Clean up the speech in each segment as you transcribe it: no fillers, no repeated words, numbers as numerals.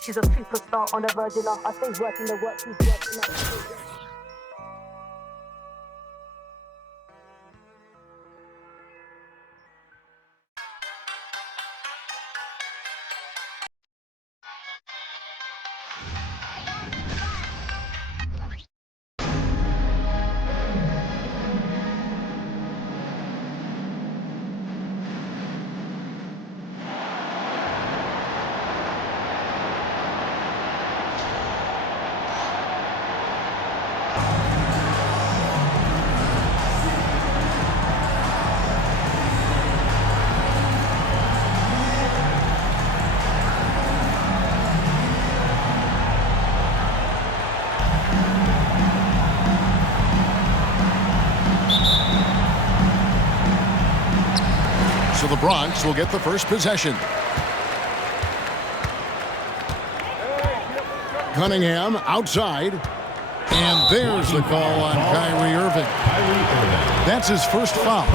She's a superstar on the verge of I stay working the work she's working. So the Bronx will get the first possession. Cunningham outside. And there's the call on Kyrie Irving. That's his first foul.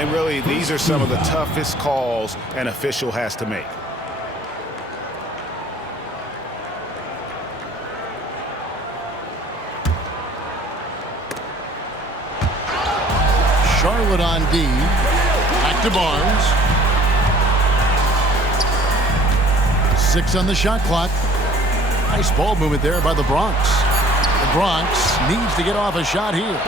And really, these are some of the toughest calls an official has to make. Charlotte on D. Back to Barnes. 6 on the shot clock. Nice ball movement there by the Bronx. The Bronx needs to get off a shot here.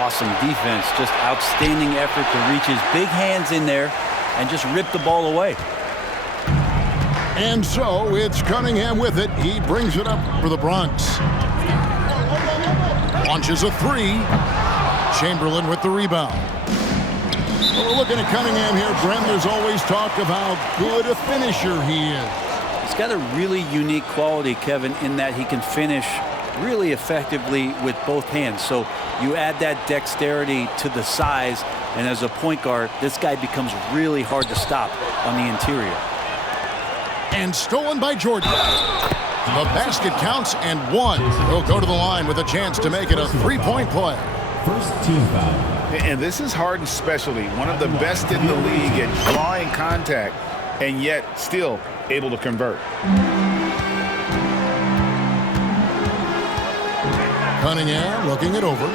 Awesome defense. Just outstanding effort to reach his big hands in there and just rip the ball away. And so it's Cunningham with it. He brings it up for the Bronx. Launches a 3. Chamberlain with the rebound. Well, we're looking at Cunningham here, Brent. There's always talk of how good a finisher he is. He's got a really unique quality, Kevin, in that he can finish really effectively with both hands. So you add that dexterity to the size, and as a point guard, this guy becomes really hard to stop on the interior. And stolen by Jordan. The basket counts and 1. He'll go to the line with a chance to make it a three-point play. First team foul. And this is Harden's specialty, one of the best in the league at drawing contact and yet still able to convert. Cunningham looking it over.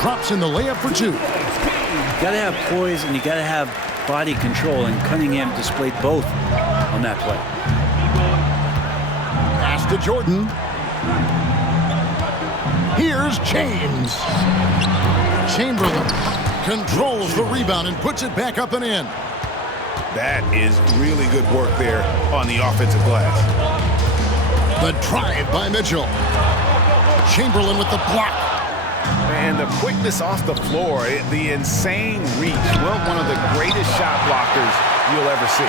Drops in the layup for 2. You got to have poise and you got to have body control, and Cunningham displayed both on that play. Pass to Jordan. Here's James. Chamberlain controls the rebound and puts it back up and in. That is really good work there on the offensive glass. The drive by Mitchell. Chamberlain with the block. And the quickness off the floor, the insane reach. Well, one of the greatest shot blockers you'll ever see.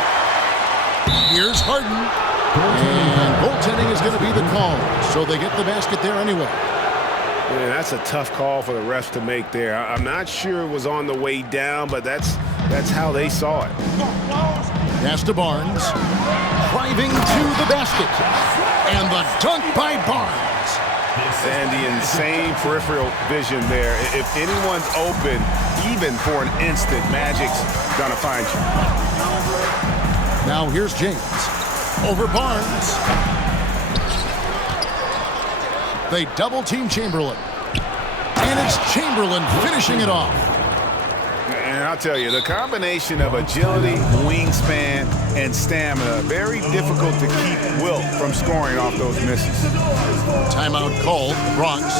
Here's Harden. And goaltending is going to be the call. So they get the basket there anyway. Yeah, that's a tough call for the refs to make there. I'm not sure it was on the way down, but that's how they saw it. Pass to Barnes. Driving to the basket. And the dunk by Barnes. And the insane peripheral vision there. If anyone's open, even for an instant, Magic's going to find you. Now here's James. Over Barnes. They double-team Chamberlain. And it's Chamberlain finishing it off. And I'll tell you, the combination of agility, wingspan, and stamina, very difficult to keep Wilt from scoring off those misses. Timeout called, the Bronx.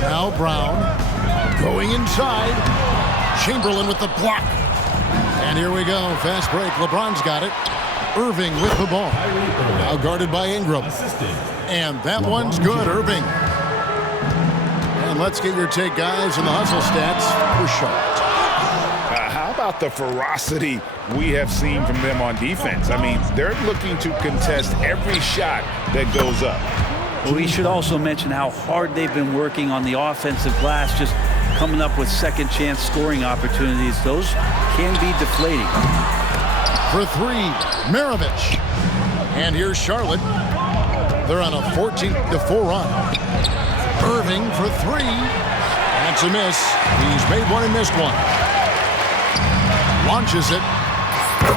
Now Brown going inside. Chamberlain with the block. And here we go. Fast break. LeBron's got it. Irving with the ball. Now guarded by Ingram. And that one's good. Irving. And And let's get your take, guys, on the hustle stats for Charlotte. How about the ferocity we have seen from them on defense? I mean, they're looking to contest every shot that goes up. We should also mention how hard they've been working on the offensive glass, just coming up with second chance scoring opportunities. Those can be deflating. For three, Maravich. And here's Charlotte. They're on a 14-4 run. Irving for three. That's a miss. He's made one and missed one. Launches it.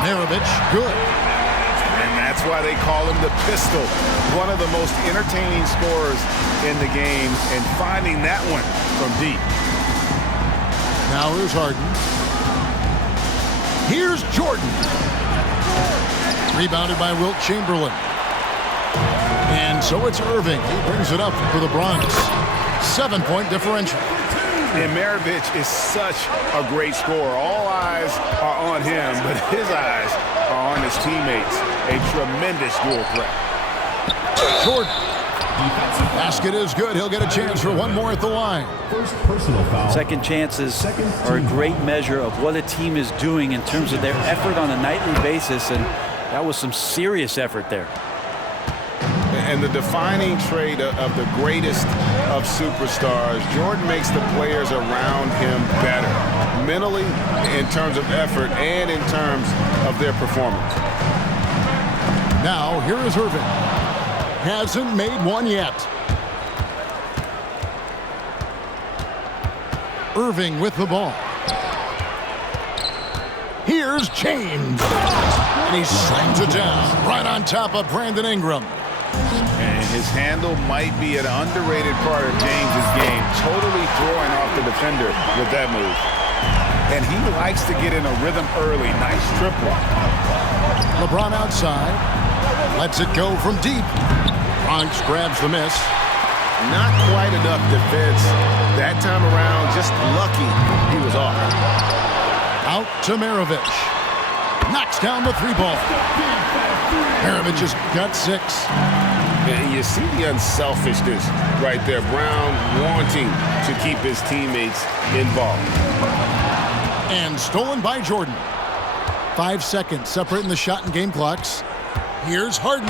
Maravich, good. And that's why they call him the pistol. One of the most entertaining scorers in the game, and finding that one from deep. Now here's Harden. Here's Jordan. Rebounded by Wilt Chamberlain. And so it's Irving. He brings it up for the Bronx. 7-point differential. And Maravich is such a great scorer. All eyes are on him, but his eyes are on his teammates. A tremendous dual threat. Jordan. Basket is good. He'll get a chance for one more at the line. First personal foul. Second chances are a great measure of what a team is doing in terms of their effort on a nightly basis, and that was some serious effort there. And the defining trait of the greatest of superstars, Jordan makes the players around him better, mentally, in terms of effort, and in terms of their performance. Now, here is Irving. Hasn't made one yet. Irving with the ball. Here's James. And he slams it down right on top of Brandon Ingram. And his handle might be an underrated part of James's game, totally throwing off the defender with that move. And he likes to get in a rhythm early. Nice triple. LeBron outside. Lets it go from deep. Bronx grabs the miss. Not quite enough defense that time around. Just lucky he was off. Out to Maravich. Knocks down the three ball. Maravich has got 6. And you see the unselfishness right there. Brown wanting to keep his teammates involved. And stolen by Jordan. 5 seconds separating the shot and game clocks. Here's Harden.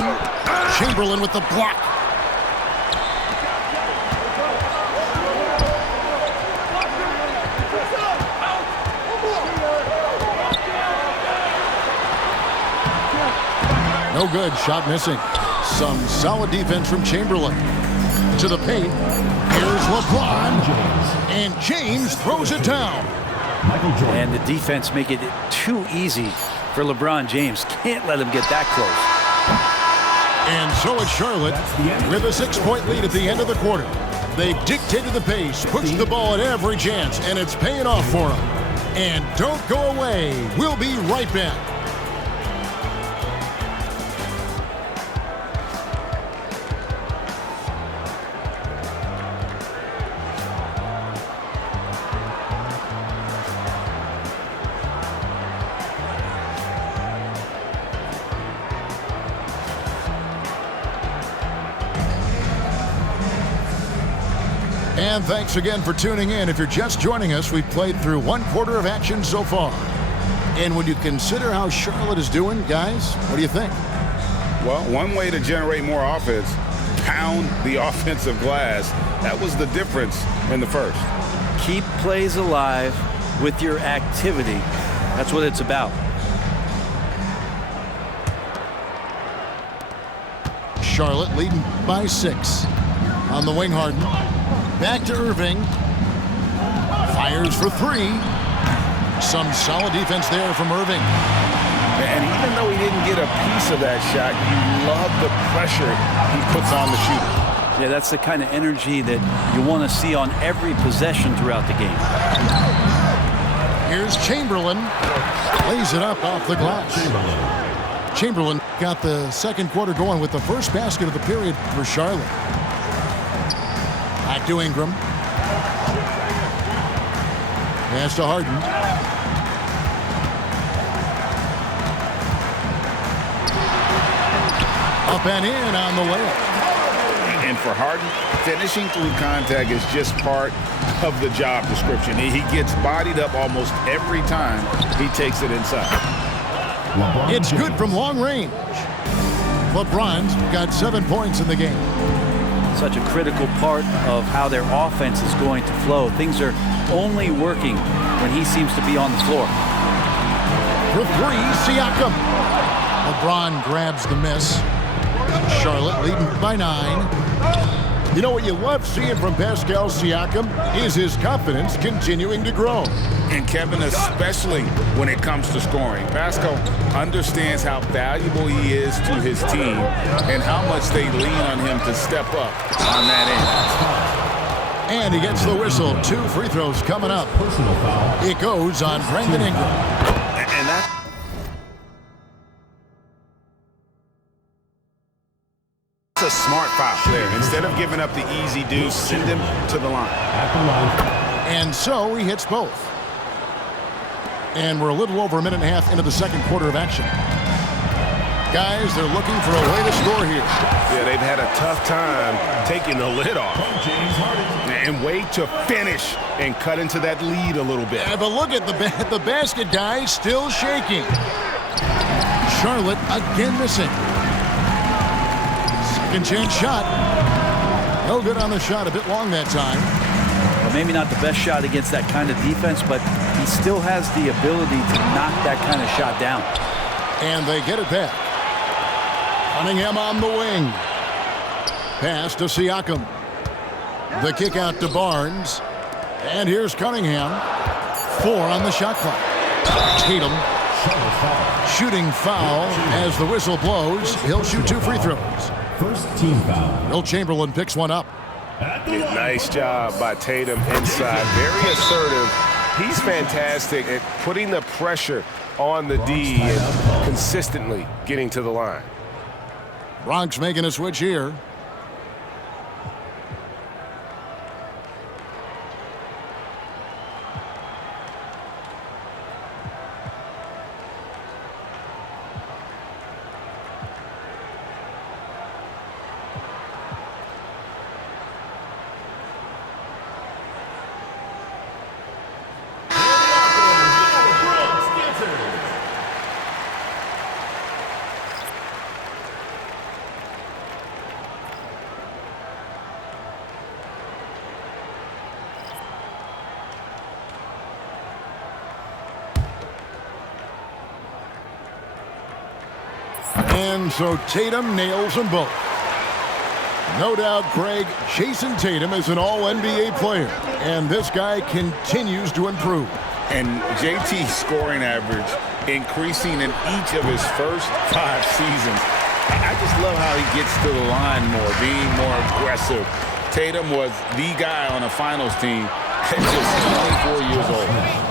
Chamberlain with the block. No good. Shot missing. Some solid defense from Chamberlain. To the paint. Here's LeBron. And James throws it down. Michael Jordan. And the defense make it too easy for LeBron James. Can't let him get that close. And so it's Charlotte with a 6-point lead at the end of the quarter. They've dictated the pace, pushed the ball at every chance, and it's paying off for them. And don't go away. We'll be right back. And thanks again for tuning in. If you're just joining us, we've played through 1 quarter of action so far. And when you consider how Charlotte is doing, guys, what do you think? Well, one way to generate more offense, pound the offensive glass. That was the difference in the first. Keep plays alive with your activity. That's what it's about. Charlotte leading by 6. On the wing, Harden. Back to Irving. Fires for 3. Some solid defense there from Irving. And even though he didn't get a piece of that shot, you love the pressure he puts on the shooter. Yeah, that's the kind of energy that you want to see on every possession throughout the game. Here's Chamberlain. Lays it up off the glass. Chamberlain got the second quarter going with the first basket of the period for Charlotte. Back to Ingram. Pass to Harden. Up and in on the layup. And for Harden, finishing through contact is just part of the job description. He gets bodied up almost every time he takes it inside. It's good from long range. LeBron's got 7 points in the game. Such a critical part of how their offense is going to flow. Things are only working when he seems to be on the floor. For 3, Siakam. LeBron grabs the miss. Charlotte leading by 9. You know what you love seeing from Pascal Siakam is his confidence continuing to grow. And Kevin, especially when it comes to scoring. Pascal understands how valuable he is to his team and how much they lean on him to step up on that end. And he gets the whistle. 2 free throws coming up. Personal foul. It goes on Brandon Ingram. And that. A smart foul there. Instead of giving up the easy deuce, send him to the line. And so he hits both. And we're a little over a minute and a half into the second quarter of action. Guys, they're looking for a way to score here. Yeah, they've had a tough time taking the lid off. And wait to finish and cut into that lead a little bit. Yeah, but look at the basket, guys, still shaking. Charlotte again missing. Second chance shot. No good on the shot. A bit long that time. Well, maybe not the best shot against that kind of defense, but he still has the ability to knock that kind of shot down. And they get it back. Cunningham on the wing. Pass to Siakam. The kick out to Barnes. And here's Cunningham. 4 on the shot clock. Tatum. Shooting foul as the whistle blows. He'll shoot 2 free throws. First team foul. Will Chamberlain picks one up. Nice job by Tatum inside. Very assertive. He's fantastic at putting the pressure on the D and consistently getting to the line. Bronx making a switch here. And so Tatum nails them both. No doubt, Greg, Jason Tatum is an all-NBA player, and this guy continues to improve. And JT's scoring average increasing in each of his first 5 seasons. I just love how he gets to the line more, being more aggressive. Tatum was the guy on a finals team at just 24 years old.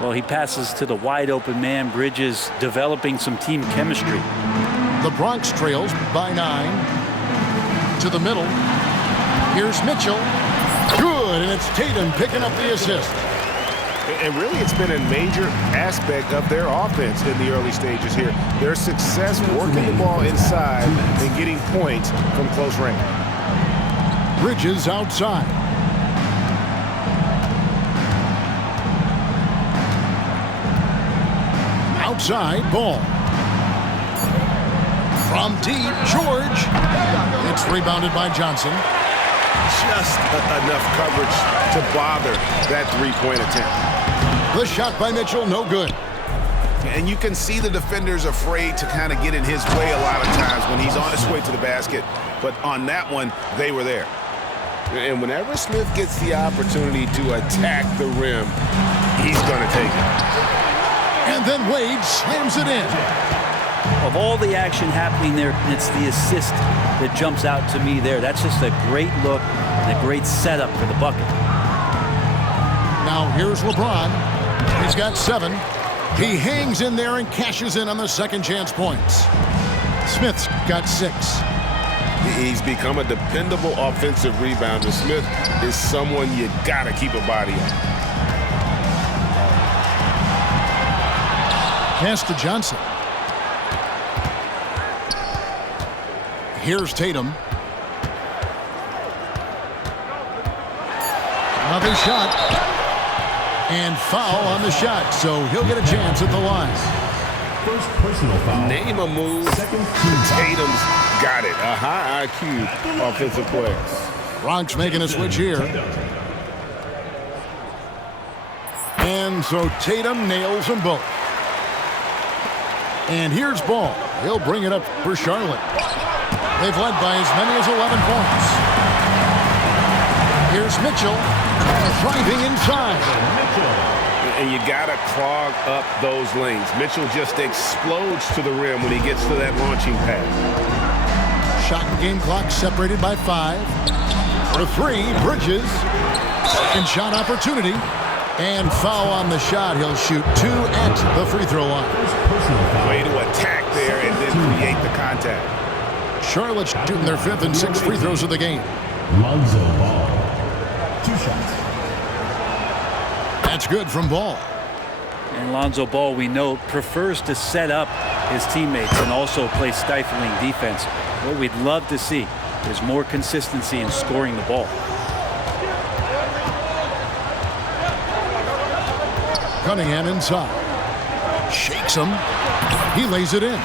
Well, he passes to the wide-open man. Bridges developing some team chemistry. The Bronx trails by 9. To the middle. Here's Mitchell. Good, and it's Tatum picking up the assist. And really, it's been a major aspect of their offense in the early stages here. Their success working the ball inside and getting points from close range. Bridges outside. Outside ball. From deep, George. It's rebounded by Johnson. Just enough coverage to bother that three-point attempt. The shot by Mitchell, no good. And you can see the defenders afraid to kind of get in his way a lot of times when he's on his way to the basket. But on that one, they were there. And whenever Smith gets the opportunity to attack the rim, he's going to take it. And then Wade slams it in. Of all the action happening there, it's the assist that jumps out to me there. That's just a great look and a great setup for the bucket. Now here's LeBron. He's got 7. He hangs in there and cashes in on the second chance points. Smith's got 6. He's become a dependable offensive rebounder. Smith is someone you got to keep a body on. Pass to Johnson. Here's Tatum. Another shot. And foul on the shot, so he'll get a chance at the line. First personal foul. Name a move. Second team foul. Tatum's got it. A high IQ offensive player. Bronx making a switch here. And so Tatum nails them both. And here's Ball. He'll bring it up for Charlotte. They've led by as many as 11 points. Here's Mitchell driving inside. And you got to clog up those lanes. Mitchell just explodes to the rim when he gets to that launching pad. Shot and game clock separated by 5. For 3, Bridges. Second shot opportunity. And foul on the shot. He'll shoot 2 at the free throw line. Way to attack there and then create the contact. Charlotte shooting their 5th and 6th free throws of the game. Lonzo Ball. 2 shots. That's good from Ball. And Lonzo Ball, we know, prefers to set up his teammates and also play stifling defense. What we'd love to see is more consistency in scoring the ball. Cunningham inside. Shakes him. He lays it in.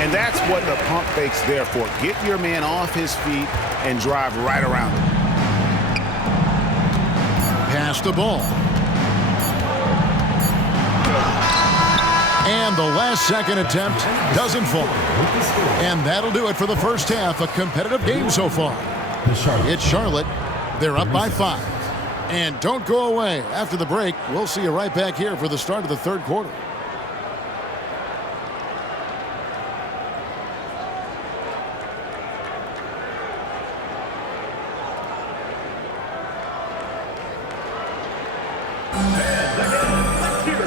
And that's what the pump fake's there for. Get your man off his feet and drive right around him. Pass the ball. And the last second attempt doesn't fall. And that'll do it for the first half. A competitive game so far. It's Charlotte. They're up by 5. And don't go away. After the break, we'll see you right back here for the start of the third quarter.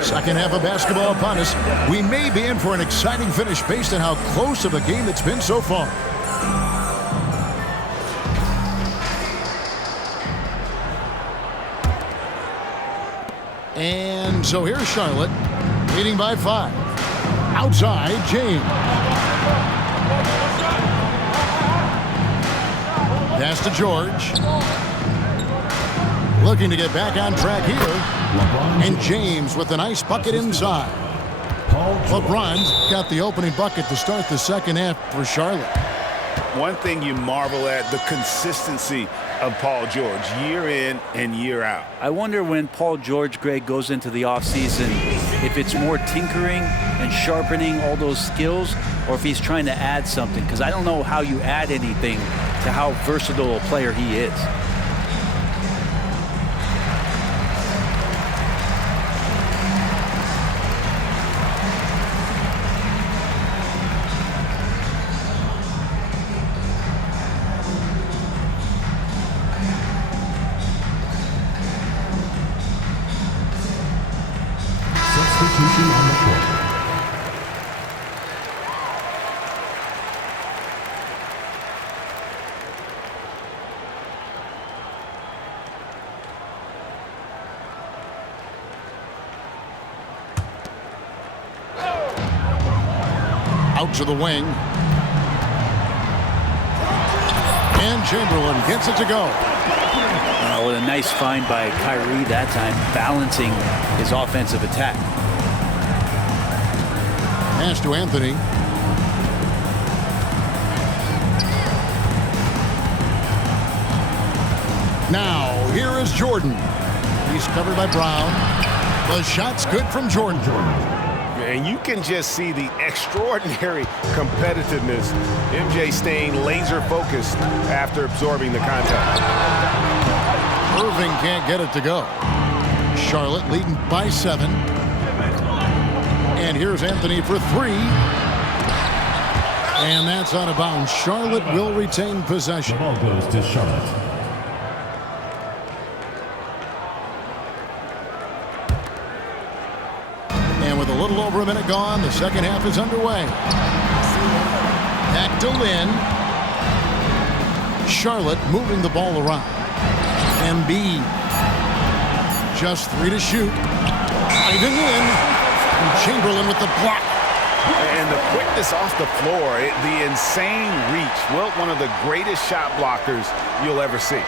Second half of basketball upon us. We may be in for an exciting finish based on how close of a game it's been so far. And so here's Charlotte, leading by 5. Outside, James. Pass to George. Looking to get back on track here. And James with a nice bucket inside. LeBron's got the opening bucket to start the second half for Charlotte. One thing you marvel at, the consistency of Paul George, year in and year out. I wonder when Paul George, Greg, goes into the offseason, if it's more tinkering and sharpening all those skills, or if he's trying to add something, because I don't know how you add anything to how versatile a player he is. Substitution on the court. Out to the wing. And Chamberlain gets it to go. What a nice find by Kyrie that time, balancing his offensive attack. Pass to Anthony. Now, here is Jordan. He's covered by Brown. The shot's good from Jordan. And you can just see the extraordinary competitiveness. MJ staying laser focused after absorbing the contact. Irving can't get it to go. Charlotte leading by 7. And here's Anthony for 3. And that's out of bounds. Charlotte will retain possession. The ball goes to Charlotte. And with a little over a minute gone, the second half is underway. Back to Lynn. Charlotte moving the ball around. Embiid. Just 3 to shoot. Driving in. And Chamberlain with the block. And the quickness off the floor, the insane reach. Wilt, one of the greatest shot blockers you'll ever see.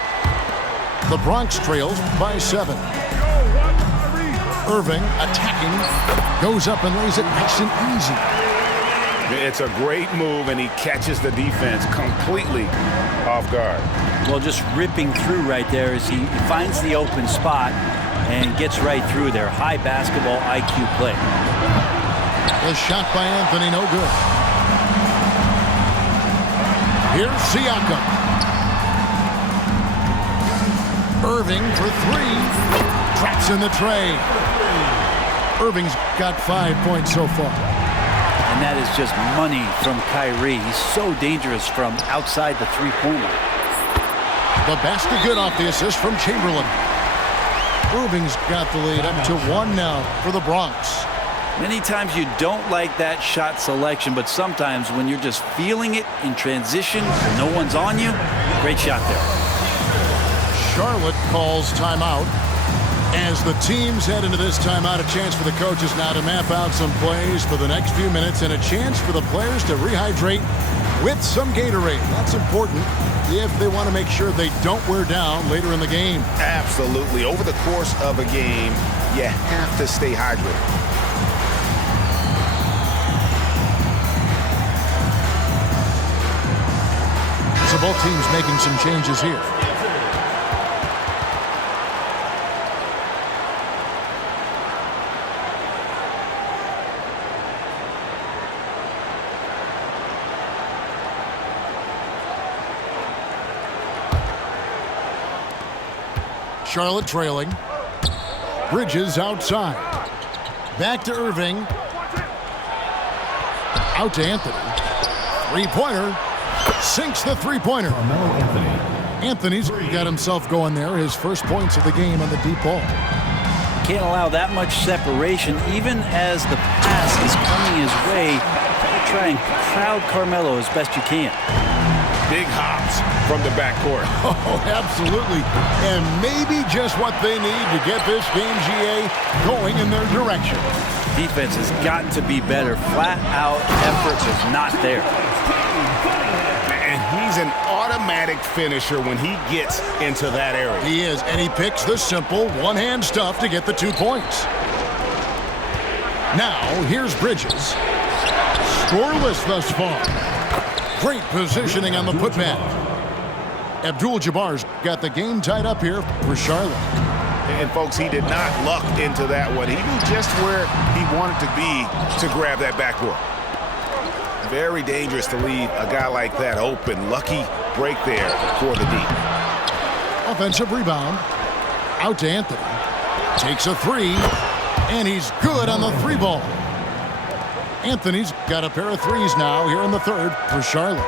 The Bronx trails by 7. Irving attacking, goes up and lays it nice and easy. It's a great move, and he catches the defense completely off guard. Well, just ripping through right there as he finds the open spot and gets right through there. High basketball IQ play. The shot by Anthony, no good. Here's Siakam. Irving for 3. Traps in the tray. Irving's got 5 points so far. And that is just money from Kyrie. He's so dangerous from outside the three-point line. The basket good off the assist from Chamberlain. Irving's got the lead up to 1 now for the Bronx. Many times you don't like that shot selection, but sometimes when you're just feeling it in transition, no one's on you, great shot there. Charlotte calls timeout. As the teams head into this timeout, a chance for the coaches now to map out some plays for the next few minutes and a chance for the players to rehydrate with some Gatorade. That's important if they want to make sure they don't wear down later in the game. Absolutely. Over the course of a game, you have to stay hydrated. So both teams making some changes here. Charlotte trailing. Bridges outside. Back to Irving. Out to Anthony. Three-pointer. Sinks the three-pointer. Anthony's got himself going there. His first points of the game on the deep ball. Can't allow that much separation, even as the pass is coming his way. Try and crowd Carmelo as best you can. Big hops from the backcourt. Oh, absolutely. And maybe just what they need to get this game, GA, going in their direction. Defense has got to be better. Flat-out effort is not there. And he's an automatic finisher when he gets into that area. He is, and he picks the simple one-hand stuff to get the 2 points. Now, here's Bridges. Scoreless thus far. Great positioning on the putback. Abdul-Jabbar's got the game tied up here for Charlotte. And, folks, he did not luck into that one. He knew just where he wanted to be to grab that backboard. Very dangerous to leave a guy like that open. Lucky break there for the D. Offensive rebound. Out to Anthony. Takes a 3, and he's good on the 3 ball. Anthony's got a pair of 3s now here in the third for Charlotte.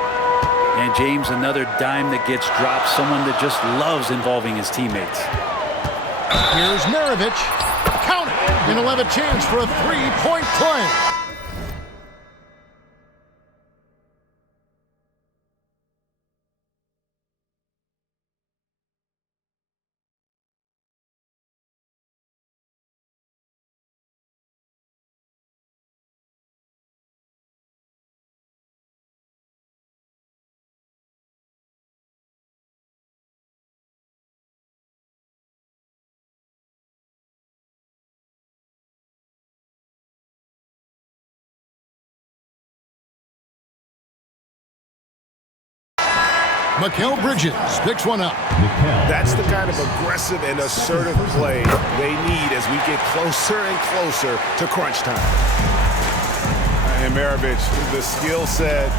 And James, another dime that gets dropped. Someone that just loves involving his teammates. Here's Maravich. Count it. And he'll have a chance for a 3-point play. Mikal Bridges picks one up. That's the kind of aggressive and assertive play they need as we get closer and closer to crunch time. And Maravich, the skill set,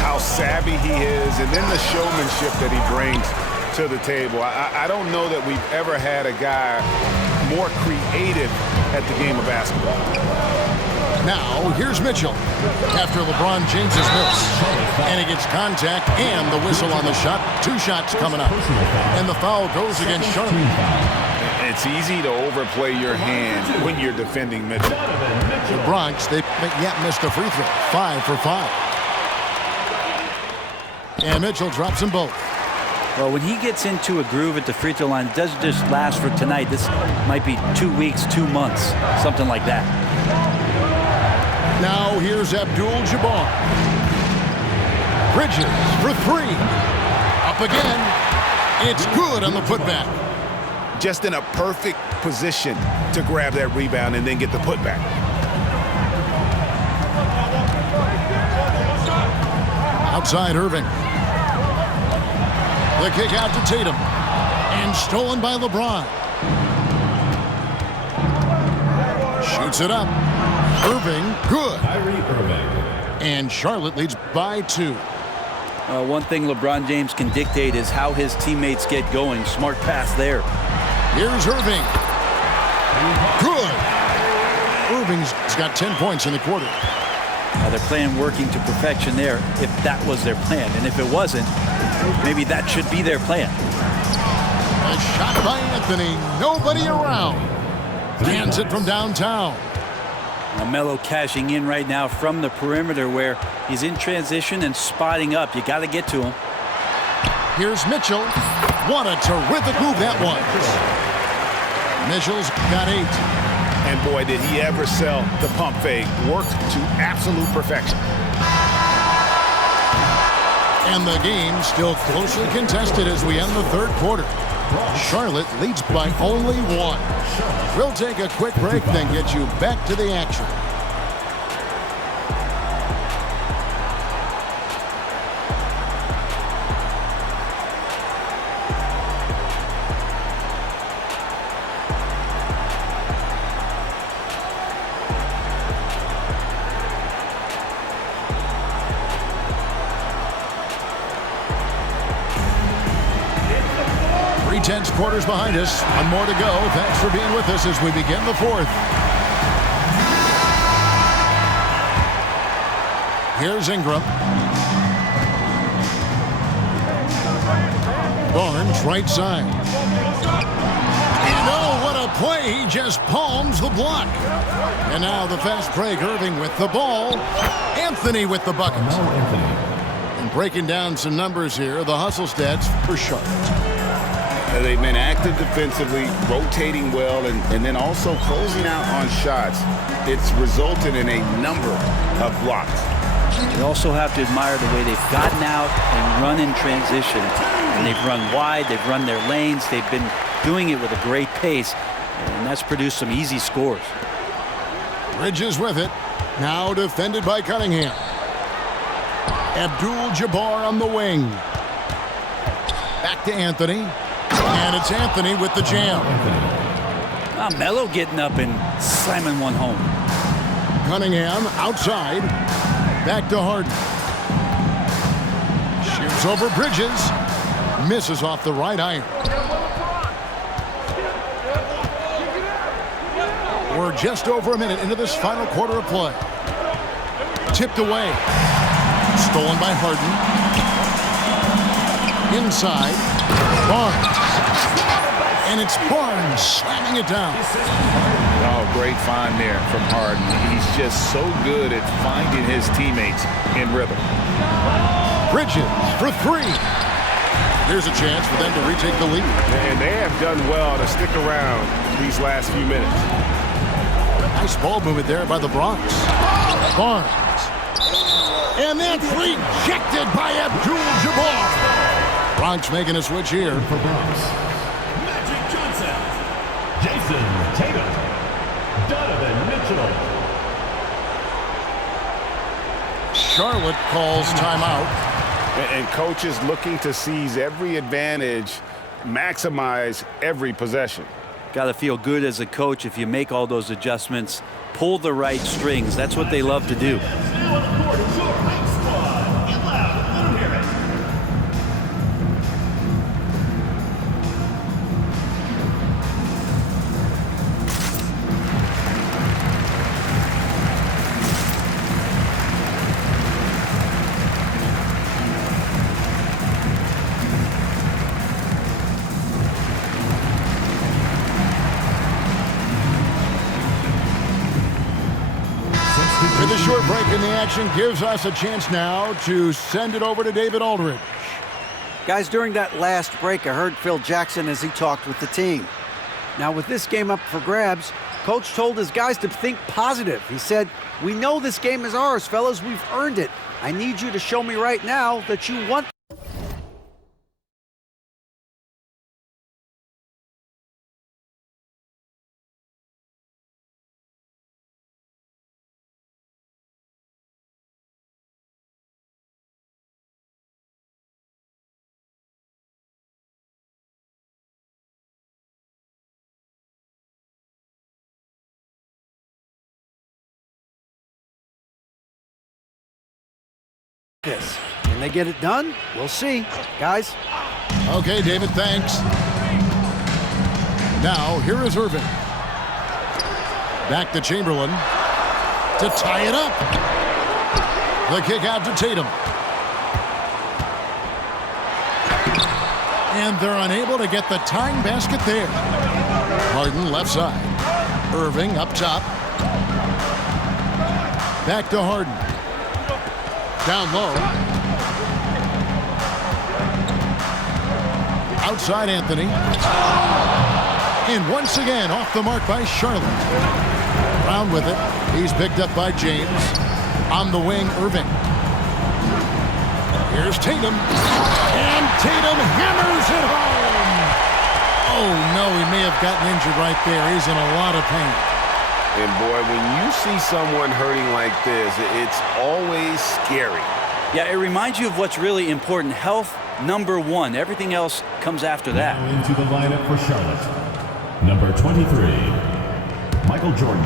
how savvy he is, and then the showmanship that he brings to the table. I don't know that we've ever had a guy more creative at the game of basketball. Now, here's Mitchell after LeBron James's miss. And he gets contact and the whistle on the shot. 2 shots coming up. And the foul goes against Charlotte. It's easy to overplay your hand when you're defending Mitchell. The Bronx, they yet missed a free throw. 5 for 5. And Mitchell drops them both. Well, when he gets into a groove at the free throw line, it doesn't just last for tonight. This might be 2 weeks, 2 months, something like that. Now here's Abdul-Jabbar. Bridges for 3. Up again. It's good on the putback. just in a perfect position to grab that rebound and then get the putback. Outside Irving. The kick out to Tatum. And stolen by LeBron. Shoots it up. Irving, good. Kyrie Irving. And Charlotte leads by 2. One thing LeBron James can dictate is how his teammates get going. Smart pass there. Here's Irving. Good. Irving's got 10 points in the quarter. Their plan working to perfection there, if that was their plan. And if it wasn't, maybe that should be their plan. A shot by Anthony. Nobody around. Hands it from downtown. Melo cashing in right now from the perimeter where he's in transition and spotting up. You got to get to him. Here's Mitchell. What a terrific move that was. Mitchell's got 8. And boy, did he ever sell the pump fake. Worked to absolute perfection. And the game still closely contested as we end the third quarter. Charlotte leads by only 1. We'll take a quick break, then get you back to the action. Tense quarters behind us. One more to go. Thanks for being with us as we begin the fourth. Here's Ingram. Barnes right side. And oh, what a play. He just palms the block. And now the fast break. Irving with the ball. Anthony with the bucket. And breaking down some numbers here. The hustle stats for Charlotte. They've been active defensively, rotating well, and then also closing out on shots. It's resulted in a number of blocks. You also have to admire the way they've gotten out and run in transition. And they've run wide, they've run their lanes, they've been doing it with a great pace, and that's produced some easy scores. Bridges with it. Now defended by Cunningham. Abdul-Jabbar on the wing. Back to Anthony. And it's Anthony with the jam. Melo getting up and slamming one home. Cunningham outside. Back to Harden. Shoots over Bridges. Misses off the right iron. We're just over a minute into this final quarter of play. Tipped away. Stolen by Harden. Inside. Barnes. And it's Barnes slamming it down. Oh, great find there from Harden. He's just so good at finding his teammates in rhythm. Bridges for 3. Here's a chance for them to retake the lead. And they have done well to stick around these last few minutes. Nice ball movement there by the Bronx. Barnes. And that's rejected by Abdul-Jabbar. Bronx making a switch here. For Bronx, Magic Johnson, Jason Tatum, Donovan Mitchell. Charlotte calls timeout. And coaches looking to seize every advantage, maximize every possession. Got to feel good as a coach if you make all those adjustments, pull the right strings. That's what they love to do. With a short break in the action gives us a chance now to send it over to David Aldridge. Guys, during that last break, I heard Phil Jackson as he talked with the team. Now, with this game up for grabs, Coach told his guys to think positive. He said, "We know this game is ours, fellas. We've earned it. I need you to show me right now that you want this. Can they get it done? We'll see. Guys. Okay, David, thanks. Now, here is Irving. Back to Chamberlain to tie it up. The kick out to Tatum. And they're unable to get the tying basket there. Harden left side. Irving up top. Back to Harden. Down low. Outside Anthony. And once again off the mark by Charlotte. Brown with it. He's picked up by James. On the wing, Irving. Here's Tatum. And Tatum hammers it home. Oh, no, he may have gotten injured right there. He's in a lot of pain. And, boy, when you see someone hurting like this, it's always scary. Yeah, it reminds you of what's really important. Health, number one. Everything else comes after that. Now into the lineup for Charlotte. Number 23, Michael Jordan.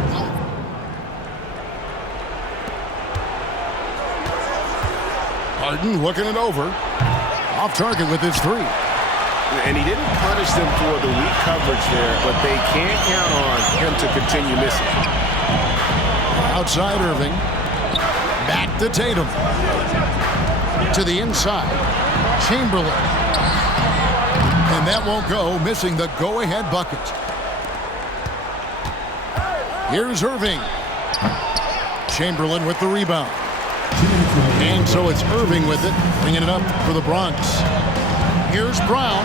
Harden looking it over. Off target with his three. And he didn't punish them for the weak coverage there, but they can't count on him to continue missing. Outside Irving. Back to Tatum. To the inside. Chamberlain. And that won't go, missing the go-ahead bucket. Here's Irving. Chamberlain with the rebound. And so it's Irving with it, bringing it up for the Bronx. Here's Brown.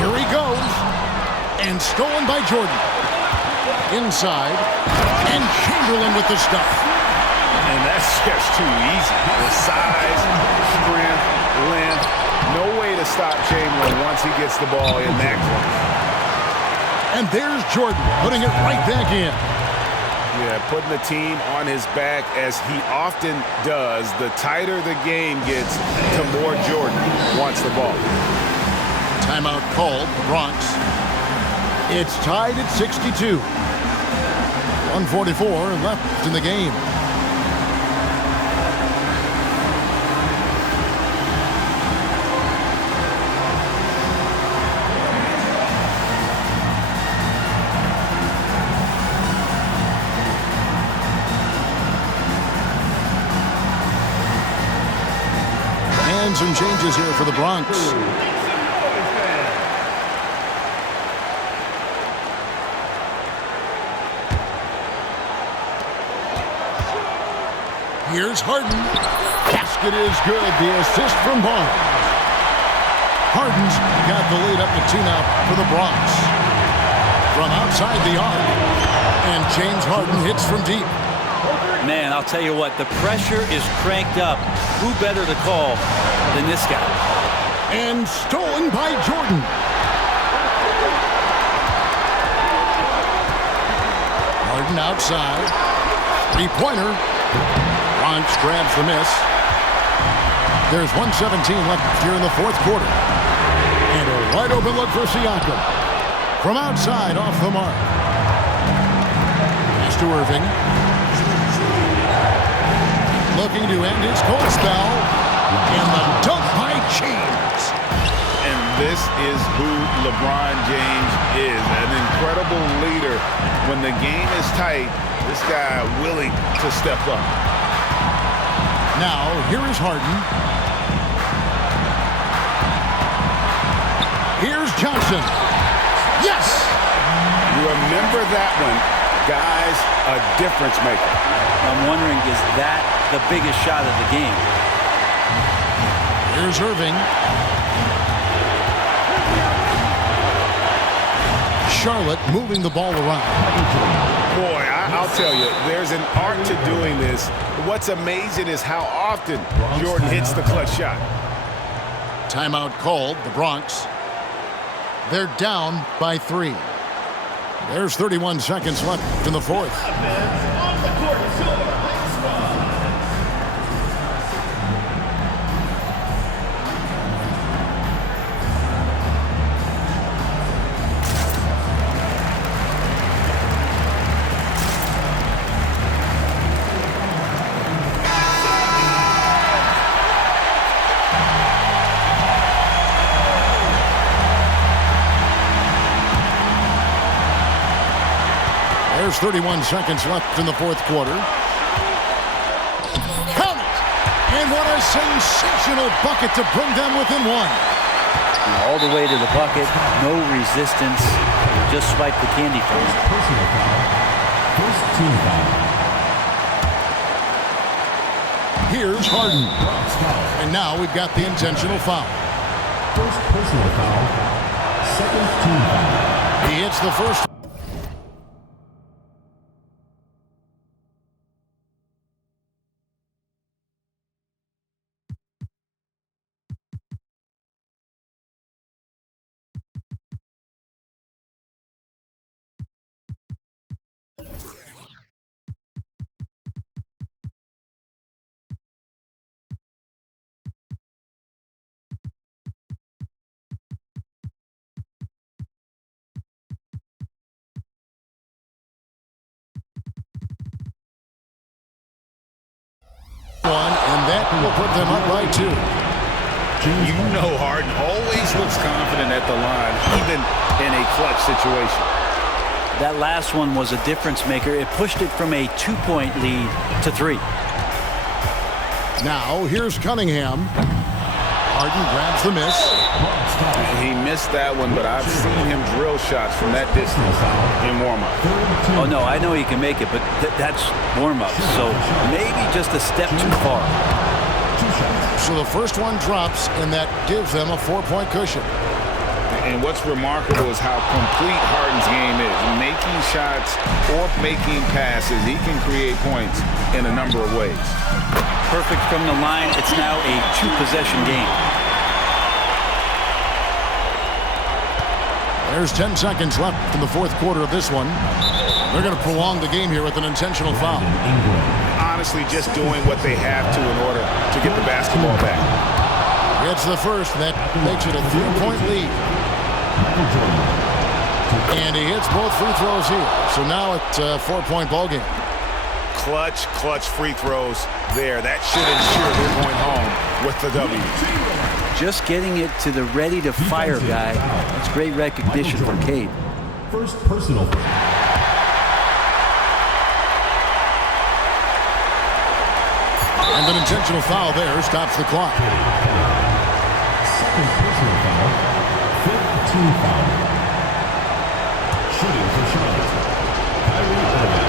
Here he goes. And stolen by Jordan. Inside. And Chamberlain with the stuff. And that's just too easy. The size, strength, length. No way to stop Chamberlain once he gets the ball in that close. And there's Jordan putting it right back in. Yeah, putting the team on his back as he often does. The tighter the game gets, the more Jordan wants the ball. Timeout called, the Bronx. It's tied at 62. 1:44 left in the game. And some changes here for the Bronx. Here's Harden. Basket is good. The assist from Barnes. Harden's got the lead up to 2 now for the Bronx. From outside the arc. And James Harden hits from deep. Man, I'll tell you what, the pressure is cranked up. Who better to call than this guy? And stolen by Jordan. Harden outside. Three-pointer. Bronx grabs the miss. There's 1:17 left here in the fourth quarter. And a wide open look for Siakam. From outside, off the mark. Pass to Irving. Looking to end his cold spell. And the dunk by James. And this is who LeBron James is. An incredible leader. When the game is tight, this guy willing to step up. Now, here is Harden. Here's Johnson. Yes! You remember that one. Guys, a difference maker. I'm wondering, is that the biggest shot of the game? Here's Irving. Charlotte moving the ball around. Boy, I'll tell you, there's an art to doing this. What's amazing is how often Jordan hits the clutch shot. Timeout called, the Bronx. They're down by 3. There's 31 seconds left in the fourth. There's 31 seconds left in the fourth quarter. Count it! And what a sensational bucket to bring them within one. All the way to the bucket, no resistance. Just swipe the candy from it. Personal foul. First team foul. Here's Harden. And now we've got the intentional foul. First personal foul. Second team foul. He hits the first. One, and that will put them up by 2. You know Harden always looks confident at the line, even in a clutch situation. That last one was a difference maker. It pushed it from a 2-point lead to 3. Now, here's Cunningham. Harden grabs the miss. He missed that one, but I've seen him drill shots from that distance in warm-up. Oh, no, I know he can make it, but that's warm-up. So maybe just a step too far. So the first one drops, and that gives them a 4-point cushion. And what's remarkable is how complete Harden's game is. Making shots or making passes, he can create points in a number of ways. Perfect from the line. It's now a 2-possession game. There's 10 seconds left in the fourth quarter of this one. They're going to prolong the game here with an intentional foul. Honestly, just doing what they have to in order to get the basketball back. It's the first. That makes it a 3-point lead. And he hits both free throws here. So now it's a 4-point ball game. Clutch free throws there. That should ensure they're going home with the W. Just getting it to the ready-to-fire guy. That's great recognition from Cade. First personal foul. And an intentional foul there stops the clock. Second personal foul. Fifth team foul. Shooting for Charlotte. Kyrie Irving.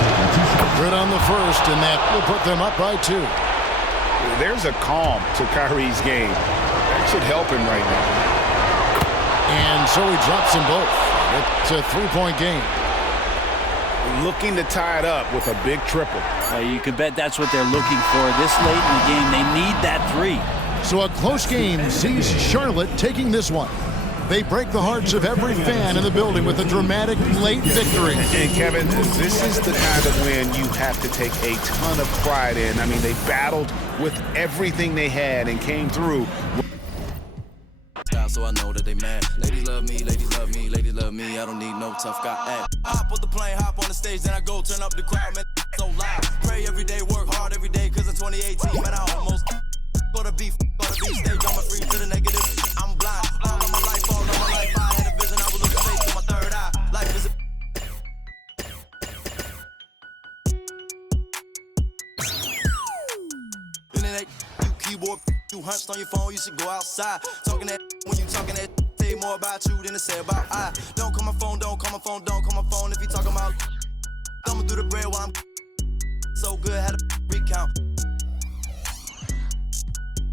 Taking 2 shots. Good on the first, and that will put them up by 2. There's a calm to Kyrie's game. That should help him right now. And so he drops them both. It's a 3-point game. Looking to tie it up with a big triple. You can bet that's what they're looking for. This late in the game, they need that 3. So a close game sees Charlotte taking this one. They break the hearts of every fan in the building with a dramatic late victory. And Kevin, this is the kind of win you have to take a ton of pride in. I mean, they battled with everything they had and came through. So I know that they mad. Ladies love me, ladies love me, ladies love me. I don't need no tough guy. Hop on the plane, hop on the stage, then I go turn up the crowd, man. So loud. Pray every day, work hard every day, cause in 2018, man, I almost go to beef stage. I'm a free to the negative. I'm blind. All of my life, I had a vision. I was looking straight to my third eye. Life is a internet, you keyboard, you hunched on your phone, you should go outside. Talking that when you talking that, say more about you than it say about I. Don't call my phone, don't call my phone, don't call my phone if you talking about coming through the bread while I'm so good, had a recount.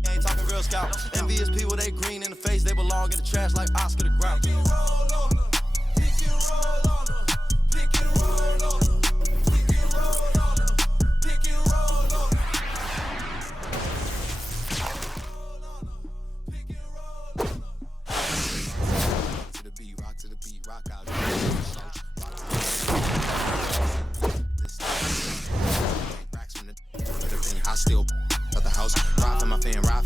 Ain't talking Girl Scout. Envious people, they green in the face, they belong in the trash like Oscar the Grouch. Pick and roll on them, pick and roll on them, pick and roll on them, pick and roll on them, pick and roll on them. To the beat, rock out. I still at the house, ride for my fan, ride.